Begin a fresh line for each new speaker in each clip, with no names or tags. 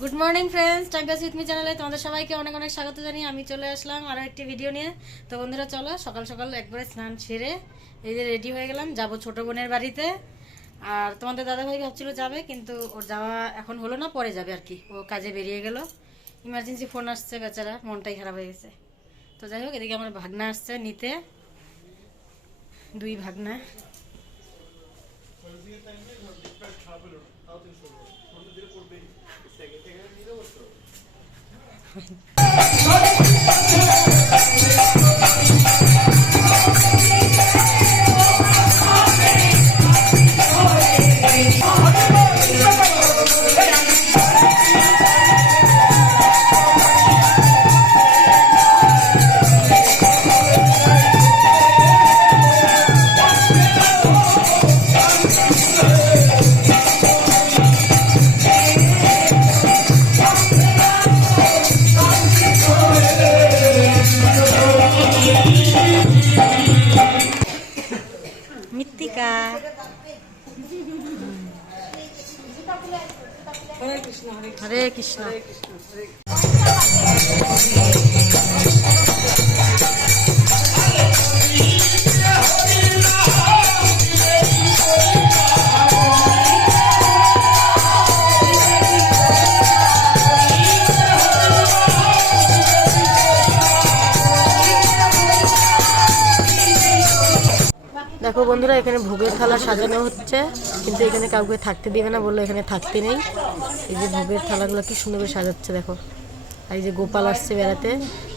Good morning friends টাইগাস with চ্যানেলে তোমাদের সবাইকে অনেক অনেক স্বাগত জানিয়ে আমি চলে আসলাম আরও একটি ভিডিও নিয়ে। তো বন্ধুরা, চলো সকাল সকাল একবারে স্নান সেরে এই যে রেডি হয়ে গেলাম, যাব ছোট বোনের বাড়িতে। আর তোমাদের দাদাভাই ভাবছিল যাবে, কিন্তু ওর যাওয়া এখন হলো না, পরে যাবে আর কি। ও কাজে বেরিয়ে গেল। ইমার্জেন্সি ফোন আসছে, বেচারা, মনটাই খারাপ হয়ে গেছে। তো যাই হোক, এদিকে আমার ভাগনা আসছে নিতে। দুই ভাগনা। は。মৃত্তিকা হরে কৃষ্ণ দেখো বন্ধুরা এখানে ভোগের থালা সাজানো হচ্ছে। কিন্তু এখানে কাউকে থাকতে দিবে না বলল এখানে থাকতে নেই। এই যে ভোগের থালাগুলো কি সুন্দর করে সাজাচ্ছে দেখো। আর এই যে গোপাল আসছে বেড়াতে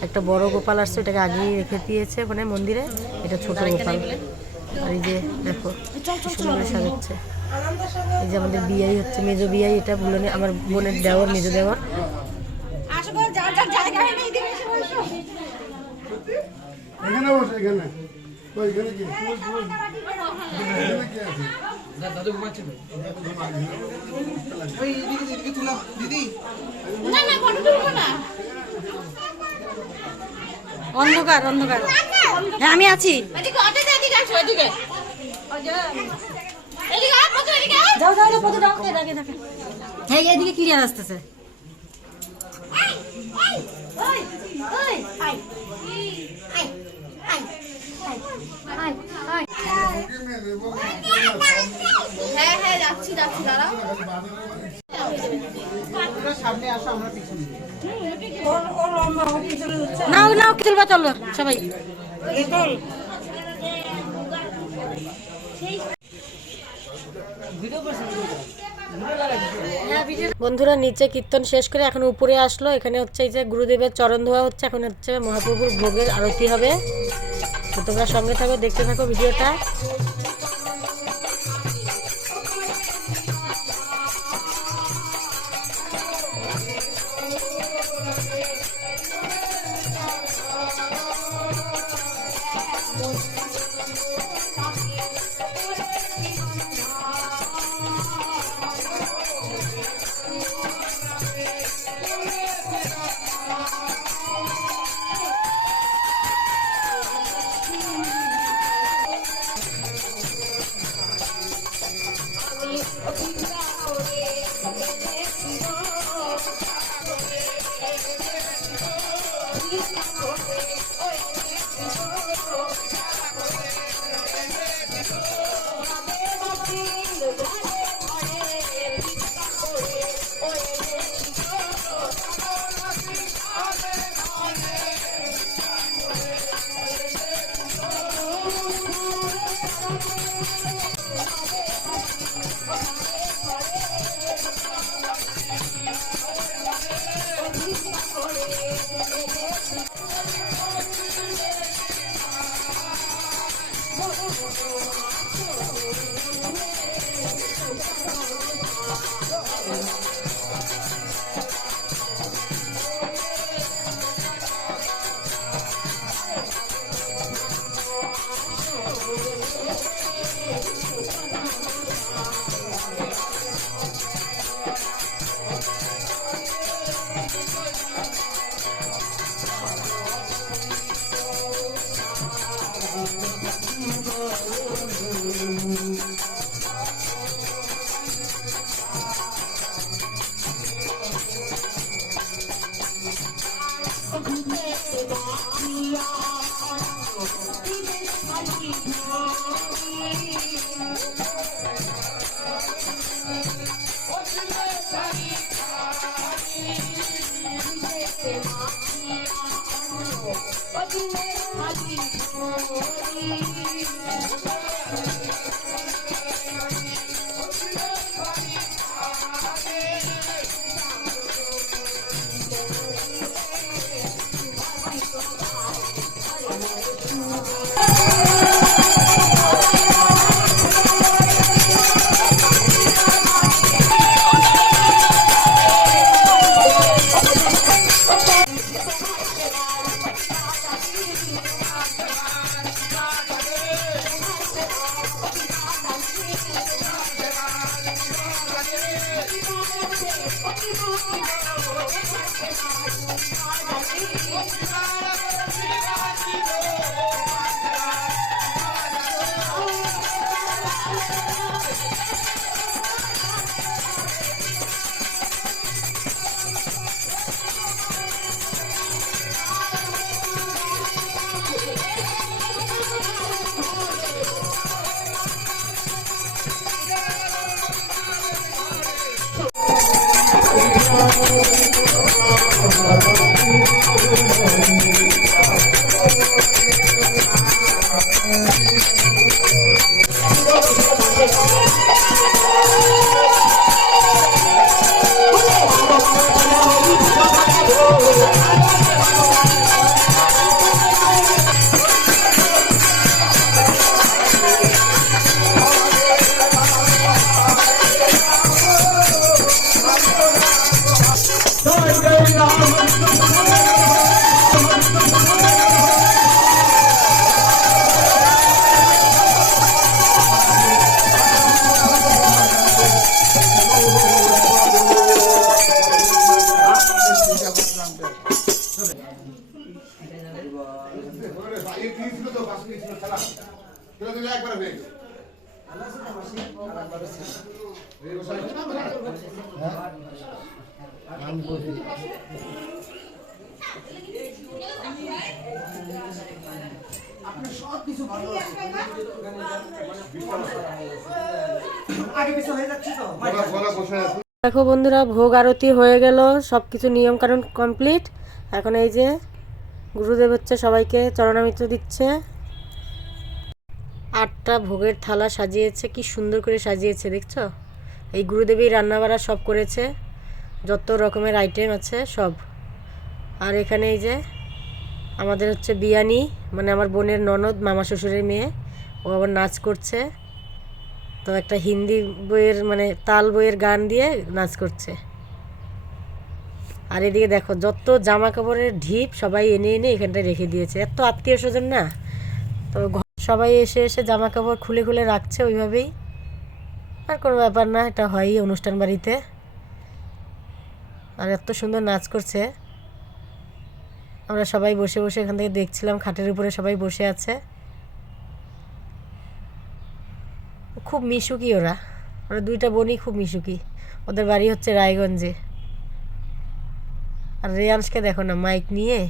একটা বড় গোপাল আসছে এটাকে আগেই রেখে দিয়েছে মানে মন্দিরে এটা ছোট গোপাল। আর এই যে দেখো কি সুন্দর করে সাজাচ্ছে। এই যে আমাদের বিয়াই হচ্ছে মেজো বিয়াই এটা ভুলে নেই, আমার বোনের দেওয়ার মেজো দেওয়ার
এখানে বসে। এখানে এখানে। কি এখানে কি? আছে
অন্ধকার অন্ধকার। হ্যাঁ আমি আছি। হ্যাঁ এদিকে ক্লিয়ার আসতেছে
হ্যাঁ হ্যাঁ যাচ্ছি যাচ্ছি দাঁড়াও
নাও নাও কি তুলবা চলো সবাই। বন্ধুরা নিচে কীর্তন শেষ করে এখন উপরে আসলো। এখানে হচ্ছে এই যে গুরুদেবের চরণ ধোয়া হচ্ছে এখন হচ্ছে মহাপ্রভুর ভোগের আরতি হবে। তো তোমরা সঙ্গে থাকো দেখতে থাকো ভিডিওটা।
What's your name. I'm হয়ে গলা বসে আছে
দেখো বন্ধুরা, ভোগ আরতি হয়ে গেল। সব কিছু নিয়মকানুন কমপ্লিট এখন এই যে গুরুদেব হচ্ছে সবাইকে চরণামিত্র দিচ্ছে। আটটা ভোগের থালা সাজিয়েছে, কি সুন্দর করে সাজিয়েছে, দেখছ? এই গুরুদেবই রান্নাবাড়া সব করেছে, যত রকমের আইটেম আছে সব। আর এখানে এই যে আমাদের হচ্ছে বিয়ানি মানে আমার বোনের ননদ, মামা শ্বশুরের মেয়ে, ও আবার নাচ করছে। তো একটা হিন্দি বইয়ের মানে তাল বইয়ের গান দিয়ে নাচ করছে। আর এদিকে দেখো, যত জামা কাপড়ের ঢিপ সবাই এনে এনে এখানটায় রেখে দিয়েছে। এত আত্মীয় স্বজন না? তো সবাই এসে এসে জামা কাপড় খুলে খুলে রাখছে ওইভাবেই। আর কোনো ব্যাপার না, এটা হয়ই অনুষ্ঠান বাড়িতে। আর এত সুন্দর নাচ করছে। আমরা সবাই বসে বসে এখান থেকে দেখছিলাম, খাটের উপরে সবাই বসে আছে। খুব মিশুকি ওরা। ওরা দুইটা বোনই খুব মিশুকি। ওদের বাড়ি হচ্ছে রায়গঞ্জে। আর রেয়াংশকে দেখো না, মাইক নিয়ে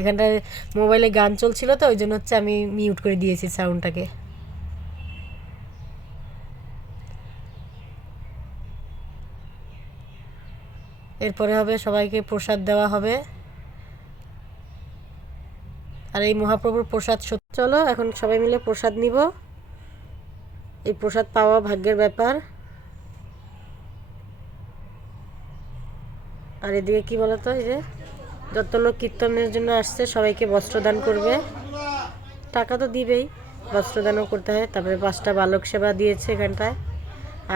এখানটায় মোবাইলে গান চলছিল তো, ওই জন্য হচ্ছে আমি মিউট করে দিয়েছি সাউন্ডটাকে এরপরে হবে সবাইকে প্রসাদ দেওয়া হবে। আর এই মহাপ্রভুর প্রসাদ চলো, এখন সবাই মিলে প্রসাদ নিব। এই প্রসাদ পাওয়া ভাগ্যের ব্যাপার। আর এদিকে কি বলতো এই যে? যত লোক কীর্তনের জন্য আসছে, সবাইকে বস্ত্রদান করবে। টাকা তো দিবেই, বস্ত্রদানও করতে হয়, তারপরে পাঁচটা বালক সেবা দিয়েছে এখানটায়।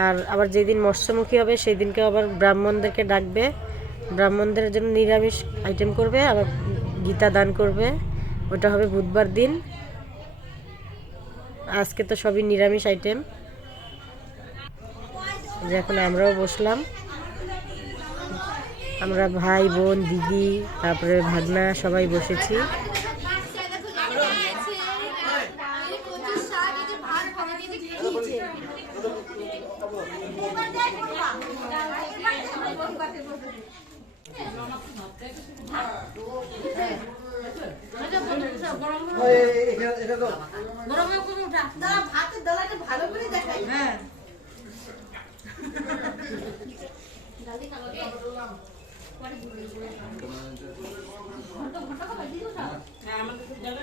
আর আবার যেদিন মৎস্যমুখী হবে সেই দিনকে আবার ব্রাহ্মণদেরকে ডাকবে। ব্রাহ্মণদের জন্য নিরামিষ আইটেম করবে, আবার গীতা দান করবে। ওটা হবে বুধবার দিন। আজকে তো সবই নিরামিষ আইটেম যে এখন আমরাও বসলাম। আমরা ভাই বোন দিদি তারপরে ভাগনা সবাই বসেছি।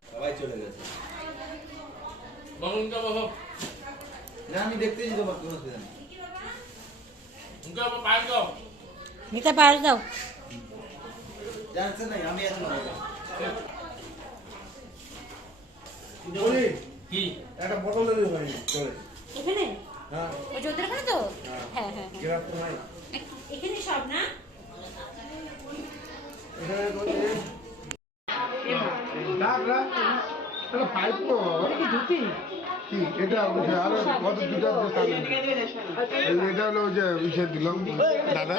সবাই চলে গেছে
বলো উনকা বলো
না আমি দেখতেই তোমার কোনো অসুবিধা নেই
উনকা বলো পায়ে দাও।
নিতে পারো দাও
জানছে নাই আমি এখন?
কি
একটা বোতল দিলে হয়। চলে
এখানে
হ্যাঁ
ওই চোদ্দ তো হ্যাঁ হ্যাঁ। এখানে সব না
এখানে তো এই- ডাক রাখ তাহলে পাইপ তো কি এটা আরও কত দুটো এটা হলো যে ইসে দিল দাদা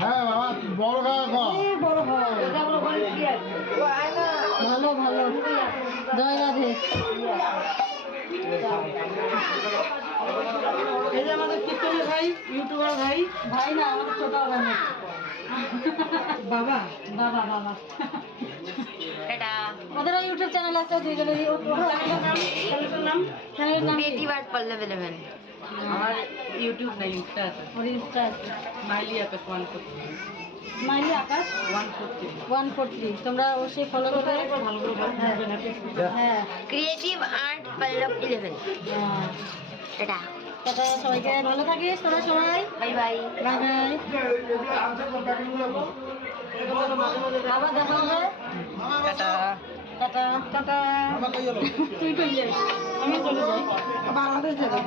হ্যাঁ বড় খাওয়া
ভালো ভালো জয় রাধে ভাই, ইউটিউবার ভাই ভাই না, আমাদের ছোট ভাই। বাবা বাবা বাবা। ওদের ইউটিউব চ্যানেল আছে দুইজনেরই ও- চ্যানেলের নাম। চ্যানেলের নাম? চ্যানেলের নাম কি?
আমার ইউটিউব নাই ইনস্টা আছে।
ওর ইনস্টা আছে।
Smiley Akash
one forty
smiley Akash
one four three তোমরা অবশ্যই ফলো করবে। হ্যাঁ।
ক্রিয়েটিভ আর্ট পল্লব ইলেভেন টাটা
সবাইকে। ভালো থাকিস তোরা সবাই।
বাই বাই
বাই বাই আবার দেখা হবে?
টাটা।
টাটা টাটা। তুই চলে যাস আমি চলে যাই। বাংলাদেশ যাবে।